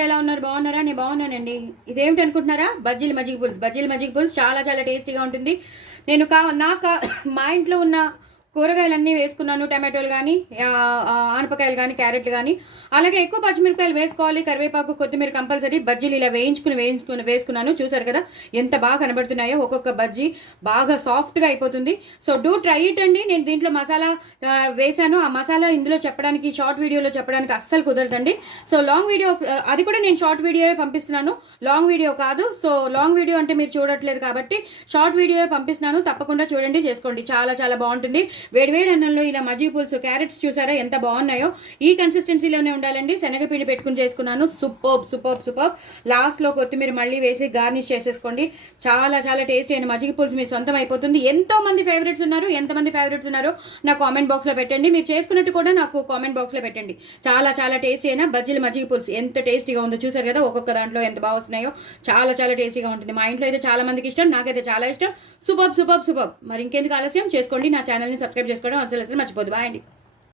అందరూ ఎలా ఉన్నారు? బాగున్నారా? నేను బాగున్నానండి. ఇదేమిటి అనుకుంటున్నారా? బజ్జీలు మజ్జిగ పులుసు చాలా చాలా టేస్టీగా ఉంటుంది. నేను మా ఇంట్లో ఉన్న కూరగాయలన్నీ వేసుకున్నాను. టమాటోలు కానీ, ఆనపకాయలు కానీ, క్యారెట్లు కానీ, అలాగే ఎక్కువ పచ్చిమిరపకాయలు వేసుకోవాలి. కరివేపాకు, కొత్తిమీర కంపల్సరీ. బజ్జీలు ఇలా వేసుకున్నాను. చూసారు కదా ఎంత బాగా కనబడుతున్నాయో. ఒక్కొక్క బజ్జీ బాగా సాఫ్ట్గా అయిపోతుంది. సో డూ ట్రై ఇట్ అండి. నేను దీంట్లో మసాలా వేసాను. ఆ మసాలా ఇందులో చెప్పడానికి, షార్ట్ వీడియోలో చెప్పడానికి అస్సలు కుదరదండి. సో లాంగ్ వీడియో, అది కూడా నేను షార్ట్ వీడియో పంపిస్తున్నాను, లాంగ్ వీడియో కాదు. సో లాంగ్ వీడియో అంటే మీరు చూడట్లేదు కాబట్టి షార్ట్ వీడియో పంపిస్తున్నాను. తప్పకుండా చూడండి, చేసుకోండి. చాలా చాలా బాగుంటుంది. వేడివేడి అన్నంలో ఇలా మజ్జిగ పులుసు, క్యారెట్స్ చూసారా ఎంత బాగున్నాయో. ఈ కన్సిస్టెన్సీలోనే ఉండాలండి. శనగపిండి పెట్టుకుని చేసుకున్నాను. సూపర్. లాస్ట్ లో కొత్తిమీర మళ్ళీ వేసి గార్నిష్ చేసేసుకోండి. చాలా చాలా టేస్టీ అయిన మజ్జిగ పులుసు మీ సొంతం అయిపోతుంది. ఎంతో మంది ఫేవరెట్స్ ఉన్నారు. ఎంతమంది ఫేవరెట్స్ ఉన్నారో నా కామెంట్ బాక్స్ లో పెట్టండి. మీరు చేసుకున్నట్టు కూడా నాకు కామెంట్ బాక్స్ లో పెట్టండి. చాలా చాలా టేస్టీ అయినా బజ్జీల మజ్జిగ పులుసు ఎంత టేస్టీగా ఉందో చూసారు కదా. ఒక్కొక్క దాంట్లో ఎంత బాగా వస్తున్నాయో. చాలా చాలా టేస్టీగా ఉంటుంది. మా ఇంట్లో అయితే చాలా మందికి ఇష్టం, నాకైతే చాలా ఇష్టం. సూపర్. మరి ఇంకెందుకు ఆలస్యం, చేసుకోండి. నా ఛానల్ని సబ్స్క్రైబ్ చేసుకోవడం అసలు మర్చిపోద్దు. బాయ్ అండి.